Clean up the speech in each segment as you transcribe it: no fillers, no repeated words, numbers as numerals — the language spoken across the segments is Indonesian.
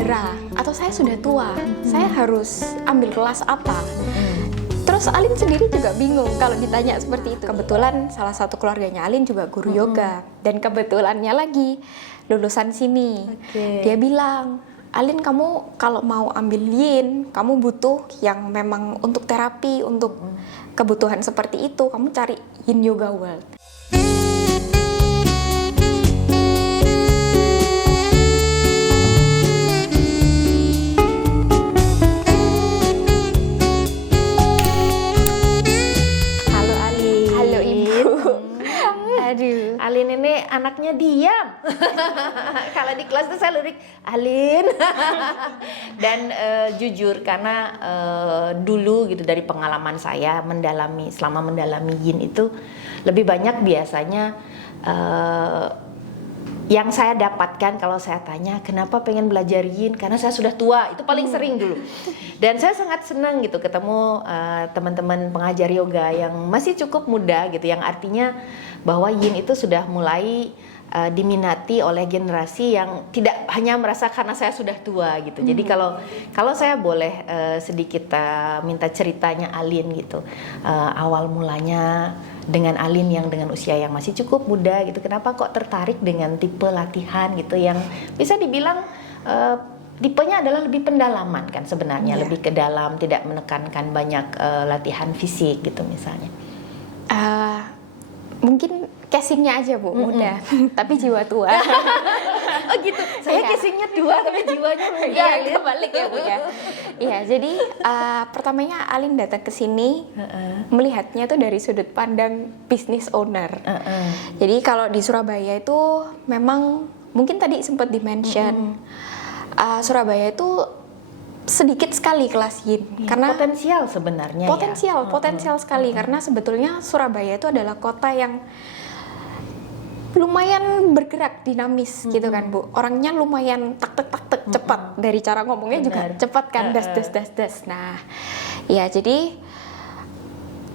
cedera atau saya sudah tua, saya harus ambil kelas apa? Terus Alin sendiri juga bingung kalau ditanya seperti itu. Kebetulan salah satu keluarganya Alin juga guru yoga, dan kebetulannya lagi lulusan sini. Dia bilang, Alin, kamu kalau mau ambil yin, kamu butuh yang memang untuk terapi, untuk kebutuhan seperti itu, kamu cari Yin Yoga World. Halo Alin. Halo Ibu. Aduh. Alin ini anaknya diam. Kalau di kelas tuh saya lirik Alin. Dan jujur karena dulu gitu dari pengalaman saya selama mendalami yin itu lebih banyak biasanya yang saya dapatkan kalau saya tanya kenapa pengen belajar yin, karena saya sudah tua, itu paling sering dulu. Dan saya sangat senang gitu ketemu teman-teman pengajar yoga yang masih cukup muda gitu, yang artinya bahwa yin itu sudah mulai diminati oleh generasi yang tidak hanya merasa karena saya sudah tua gitu. Jadi kalau saya boleh sedikit minta ceritanya Alin gitu, awal mulanya dengan Alin yang dengan usia yang masih cukup muda gitu, kenapa kok tertarik dengan tipe latihan gitu yang bisa dibilang tipenya adalah lebih pendalaman kan sebenarnya, lebih ke dalam, tidak menekankan banyak latihan fisik gitu misalnya. Mungkin casingnya aja Bu, muda, tapi jiwa tua. Oh gitu, saya casingnya tua tapi jiwanya muda. Iya, kebalik ya Bu ya. Iya, jadi pertamanya Alin datang ke sini melihatnya tuh dari sudut pandang business owner. Jadi kalau di Surabaya itu memang mungkin tadi sempat di-mention Surabaya itu sedikit sekali kelas yin, karena potensial sebenarnya potensial sekali, karena sebetulnya Surabaya itu adalah kota yang lumayan bergerak dinamis gitu kan Bu, orangnya lumayan tak cepat, dari cara ngomongnya juga cepat kan, das. Nah ya, jadi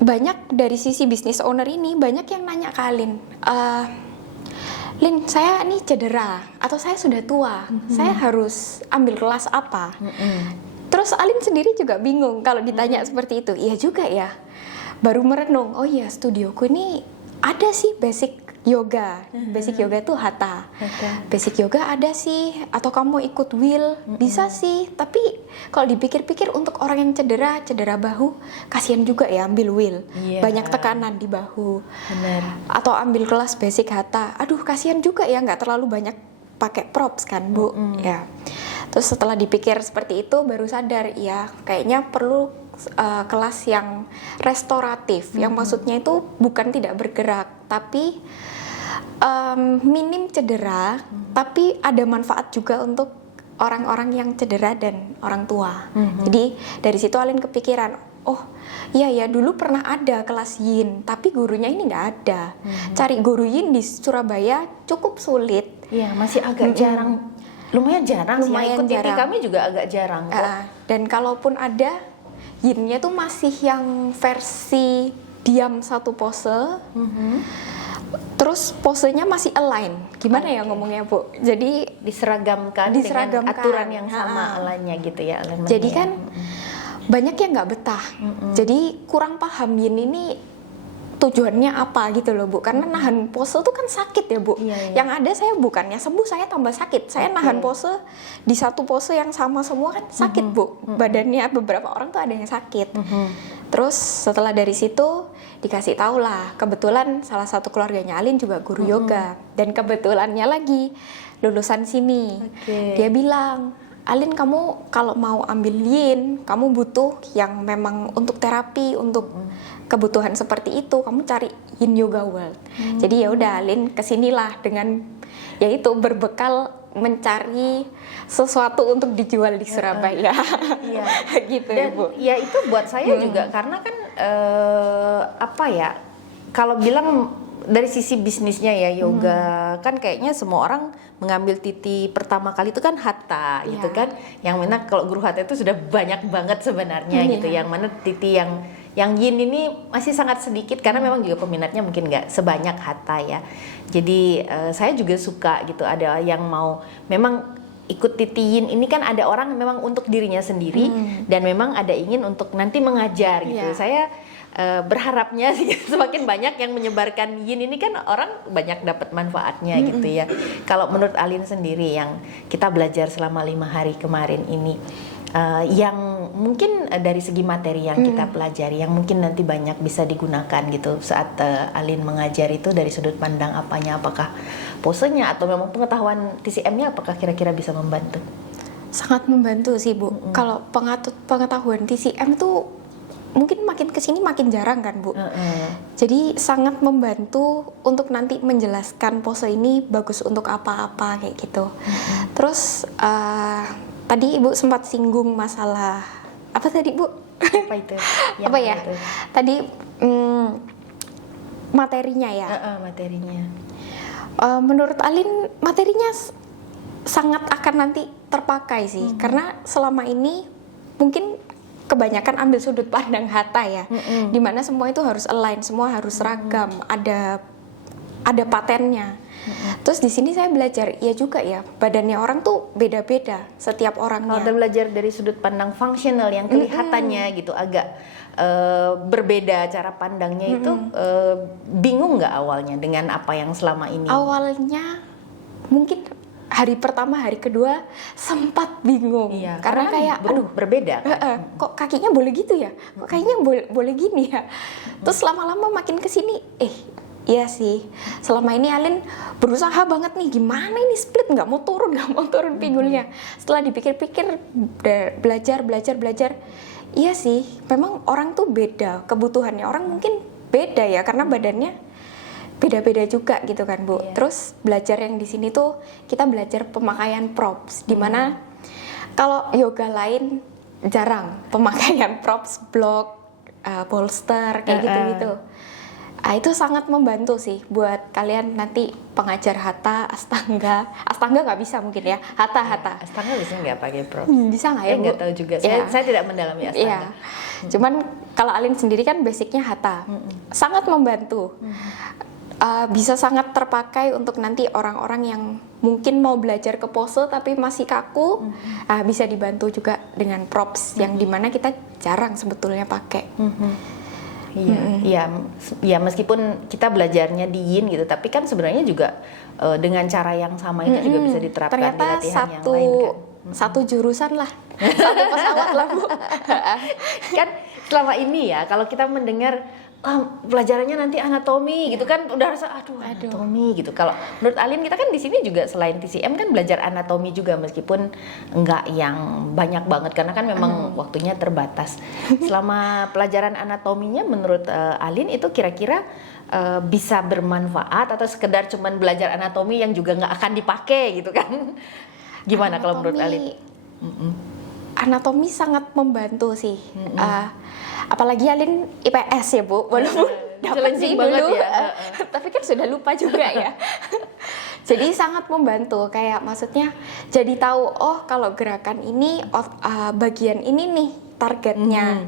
banyak dari sisi business owner ini banyak yang nanya ke Alin, Lin, saya ini cedera atau saya sudah tua, saya harus ambil kelas apa? Terus Alin sendiri juga bingung kalau ditanya seperti itu. Iya juga ya, baru merenung, oh iya studioku ini ada sih basic yoga. Basic yoga itu hatha. Basic yoga ada sih, atau kamu ikut will, bisa sih. Tapi kalau dipikir-pikir untuk orang yang cedera bahu, kasihan juga ya ambil will. Banyak tekanan di bahu. Atau ambil kelas basic hatha, aduh kasihan juga ya, nggak terlalu banyak pakai props kan Bu. Ya. Terus setelah dipikir seperti itu baru sadar, ya kayaknya perlu kelas yang restoratif, yang maksudnya itu bukan tidak bergerak, tapi minim cedera, tapi ada manfaat juga untuk orang-orang yang cedera dan orang tua. Jadi dari situ Alin kepikiran, oh iya ya, dulu pernah ada kelas yin, tapi gurunya ini nggak ada. Cari guru yin di Surabaya cukup sulit. Iya, masih agak jarang. Lumayan jarang sih, yang ikut jarang. Kami juga agak jarang kok. Dan kalaupun ada, yinnya tuh masih yang versi diam satu pose, terus posenya masih align. Gimana ya ngomongnya Bu? Jadi diseragamkan dengan aturan yang sama align-nya gitu ya. Jadi kan banyak yang nggak betah. Jadi kurang paham yin ini tujuannya apa gitu loh Bu, karena nahan pose tuh kan sakit ya Bu. Yang ada saya bukannya sembuh, saya tambah sakit. Saya nahan pose di satu pose yang sama semua kan sakit Bu. Badannya beberapa orang tuh ada yang sakit. Terus setelah dari situ dikasih tahu lah, kebetulan salah satu keluarganya Alin juga guru yoga, dan kebetulannya lagi lulusan sini. Dia bilang, Alin, kamu kalau mau ambil yin, kamu butuh yang memang untuk terapi, untuk kebutuhan seperti itu, kamu cari Yin Yoga World. Jadi ya udah Alin kesinilah dengan yaitu berbekal mencari sesuatu untuk dijual di Surabaya. Gitu dan, ya Bu. Ya itu buat saya juga, karena kan apa ya, kalau bilang dari sisi bisnisnya ya yoga, kan kayaknya semua orang mengambil titi pertama kali itu kan hatha gitu kan, yang mana kalau guru hatha itu sudah banyak banget sebenarnya gitu, yang mana titi yang yin ini masih sangat sedikit, karena memang juga peminatnya mungkin nggak sebanyak hatha ya. Jadi saya juga suka gitu, ada yang mau memang ikut Titiyin ini kan ada orang memang untuk dirinya sendiri dan memang ada ingin untuk nanti mengajar gitu. Iya. Saya berharapnya sih semakin banyak yang menyebarkan yin ini kan orang banyak dapat manfaatnya gitu ya. Kalau menurut Alin sendiri yang kita belajar selama 5 hari kemarin ini, yang mungkin dari segi materi yang kita pelajari, yang mungkin nanti banyak bisa digunakan gitu saat Alin mengajar itu dari sudut pandang apanya, apakah posenya atau memang pengetahuan TCM-nya, apakah kira-kira bisa membantu? Sangat membantu sih Bu. Kalau pengetahuan TCM tuh mungkin makin kesini makin jarang kan Bu. Jadi sangat membantu untuk nanti menjelaskan pose ini bagus untuk apa-apa kayak gitu. Terus tadi Ibu sempat singgung masalah apa tadi Bu? Apa itu? Apa ya? Itu? Tadi materinya ya. Materinya. Menurut Alin materinya sangat akan nanti terpakai sih, karena selama ini mungkin kebanyakan ambil sudut pandang Hatha ya, dimana semua itu harus align, semua harus seragam, ada patennya. Terus di sini saya belajar, ya juga ya, badannya orang tuh beda-beda, setiap orangnya. Kalau belajar dari sudut pandang fungsional yang kelihatannya gitu agak berbeda cara pandangnya itu, bingung nggak awalnya dengan apa yang selama ini? Awalnya mungkin hari pertama, hari kedua sempat bingung, karena kayak berbeda kan? Kok kakinya boleh gitu ya, kok kayaknya boleh gini ya. Terus lama-lama makin kesini, iya sih, selama ini Alin berusaha banget nih, gimana ini split, nggak mau turun pinggulnya. Setelah dipikir-pikir, belajar, iya sih, memang orang tuh beda, kebutuhannya orang mungkin beda ya, karena badannya beda-beda juga gitu kan Bu. Terus belajar yang di sini tuh kita belajar pemakaian props, dimana kalau yoga lain jarang pemakaian props, block, bolster kayak gitu-gitu. Itu sangat membantu sih buat kalian nanti pengajar Hatha, Astanga nggak bisa mungkin ya, Hatha. Astanga bisa nggak pakai props? Bisa nggak ya Bu? Nggak tahu juga. Saya tidak mendalami Astanga. Cuman kalau Alin sendiri kan basicnya Hatha, sangat membantu. Bisa sangat terpakai untuk nanti orang-orang yang mungkin mau belajar ke pose tapi masih kaku, bisa dibantu juga dengan props yang dimana kita jarang sebetulnya pakai. Iya, meskipun kita belajarnya di yin gitu, tapi kan sebenarnya juga dengan cara yang sama itu juga bisa diterapkan ternyata di latihan yang lain kan. Satu jurusan lah, satu pesawat lah Bu. Kan selama ini ya kalau kita mendengar pelajarannya nanti anatomi gitu kan udah rasa aduh anatomi gitu. Kalau menurut Alin kita kan di sini juga selain TCM kan belajar anatomi juga meskipun enggak yang banyak banget karena kan memang waktunya terbatas. Selama pelajaran anatominya menurut Alin itu kira-kira bisa bermanfaat atau sekedar cuman belajar anatomi yang juga nggak akan dipakai gitu kan? Gimana kalau menurut Alin? Anatomi sangat membantu sih. Apalagi Alin IPS ya Bu, walaupun dapat sih dulu, tapi kan sudah lupa juga ya. Jadi sangat membantu, kayak maksudnya jadi tahu kalau gerakan ini bagian ini nih targetnya.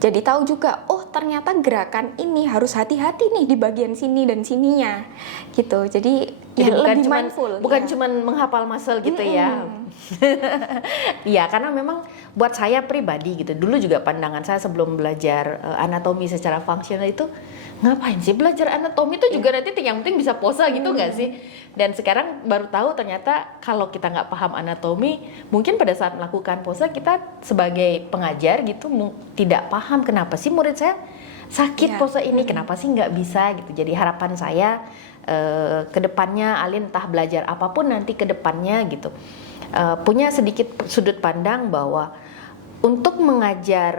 Jadi tahu juga ternyata gerakan ini harus hati-hati nih di bagian sini dan sininya gitu. Jadi ya lebih mindful. Bukan cuman menghafal muscle gitu ya. Iya, karena memang buat saya pribadi gitu, dulu juga pandangan saya sebelum belajar anatomi secara fungsional itu, ngapain sih belajar anatomi itu juga nanti yang penting bisa pose gitu nggak sih? Dan sekarang baru tahu ternyata kalau kita nggak paham anatomi, mungkin pada saat melakukan pose kita sebagai pengajar gitu tidak paham kenapa sih murid saya sakit pose ini, kenapa sih nggak bisa gitu. Jadi harapan saya kedepannya Alin entah belajar apapun nanti kedepannya gitu, punya sedikit sudut pandang bahwa untuk mengajar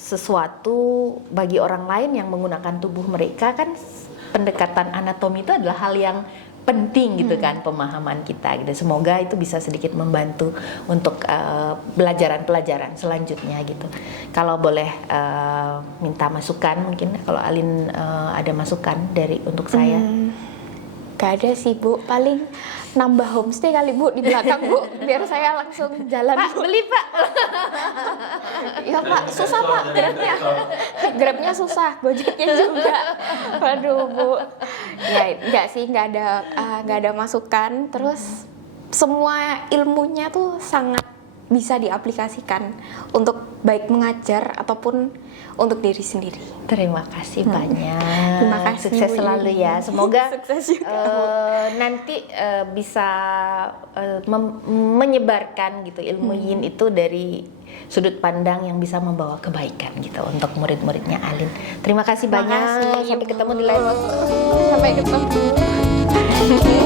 sesuatu bagi orang lain yang menggunakan tubuh mereka kan pendekatan anatomi itu adalah hal yang penting gitu kan, pemahaman kita gitu. Semoga itu bisa sedikit membantu untuk pelajaran-pelajaran selanjutnya gitu. Kalau boleh minta masukan mungkin kalau Alin ada masukan untuk saya. Gak ada sih Bu, paling nambah homestay kali Bu di belakang Bu, biar saya langsung jalan. Pak, beli Pak. Ya Pak, susah Pak grabnya susah, gojeknya juga. Waduh Bu, ya enggak sih, nggak ada masukan. Terus semua ilmunya tuh sangat bisa diaplikasikan untuk baik mengajar ataupun untuk diri sendiri. Terima kasih banyak. Terima kasih, Sukses Bu selalu Yuni. ya. Semoga Sukses juga, nanti bisa menyebarkan gitu ilmu yin itu dari sudut pandang yang bisa membawa kebaikan gitu untuk murid-muridnya Alin. Terima kasih Terima banyak. kasih, Sampai Bu. ketemu di lain waktu. Sampai ketemu.